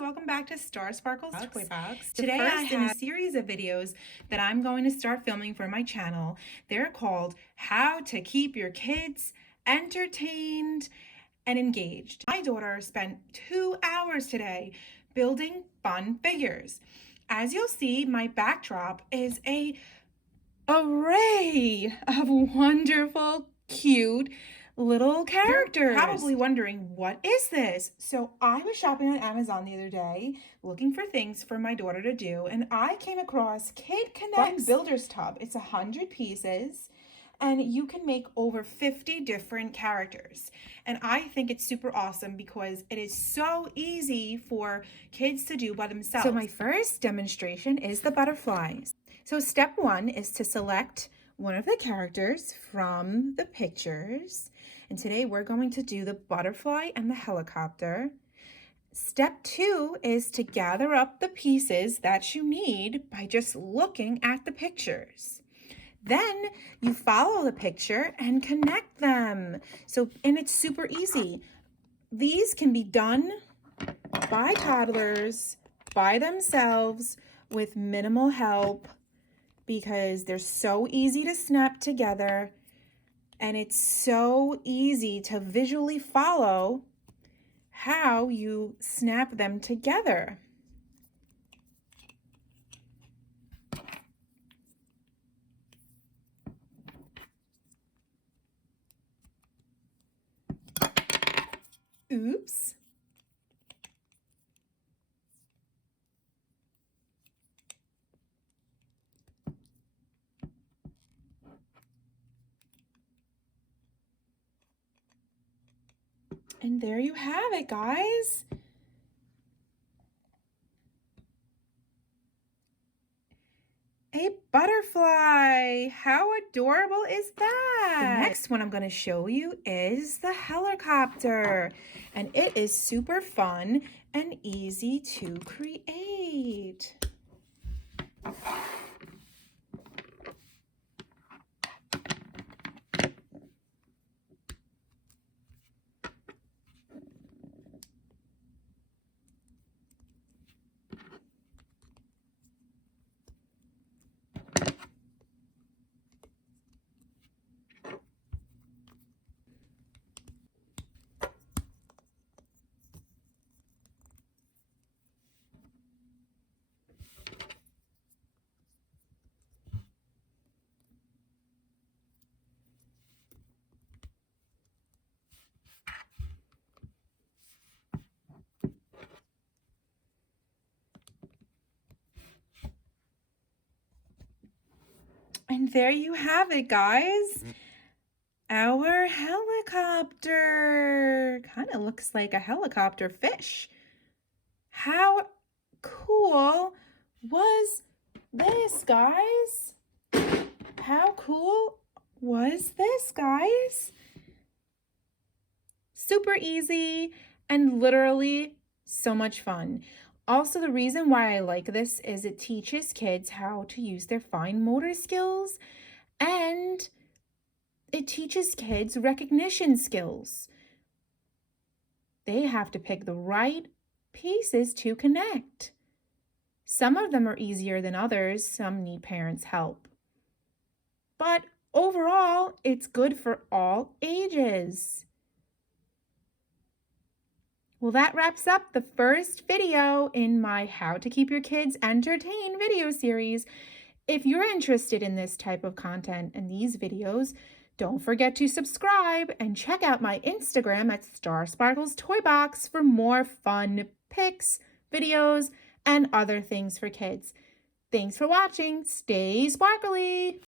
welcome back to Star Sparkles Toy Box. Today I have a series of videos that I'm going to start filming for my channel. They're called How to Keep Your Kids Entertained and Engaged. My daughter spent 2 hours today building fun figures. As you'll see, my backdrop is an array of wonderful, cute little characters. You're probably wondering, what is this? So I was shopping on Amazon the other day looking for things for my daughter to do, and I came across Knex Builder's Tub. It's 100 pieces and you can make over 50 different characters. And I think it's super awesome because it is so easy for kids to do by themselves. So my first demonstration is the butterflies. So step 1 is to select one of the characters from the pictures. And today we're going to do the butterfly and the helicopter. Step 2 is to gather up the pieces that you need by just looking at the pictures. Then you follow the picture and connect them. And it's super easy. These can be done by toddlers, by themselves, with minimal help, because they're so easy to snap together and it's so easy to visually follow how you snap them together. Oops. And there you have it, guys. A butterfly. How adorable is that? The next one I'm going to show you is the helicopter. And it is super fun and easy to create. And there you have it, guys. Our helicopter kind of looks like a helicopter fish. How cool was this, guys? How cool was this, guys? Super easy and literally so much fun. Also, the reason why I like this is it teaches kids how to use their fine motor skills, and it teaches kids recognition skills. They have to pick the right pieces to connect. Some of them are easier than others. Some need parents' help. But overall, it's good for all ages. Well, that wraps up the first video in my How to Keep Your Kids Entertained video series. If you're interested in this type of content and these videos, don't forget to subscribe and check out my Instagram at Star Sparkles Toy Box for more fun pics, videos, and other things for kids. Thanks for watching. Stay sparkly!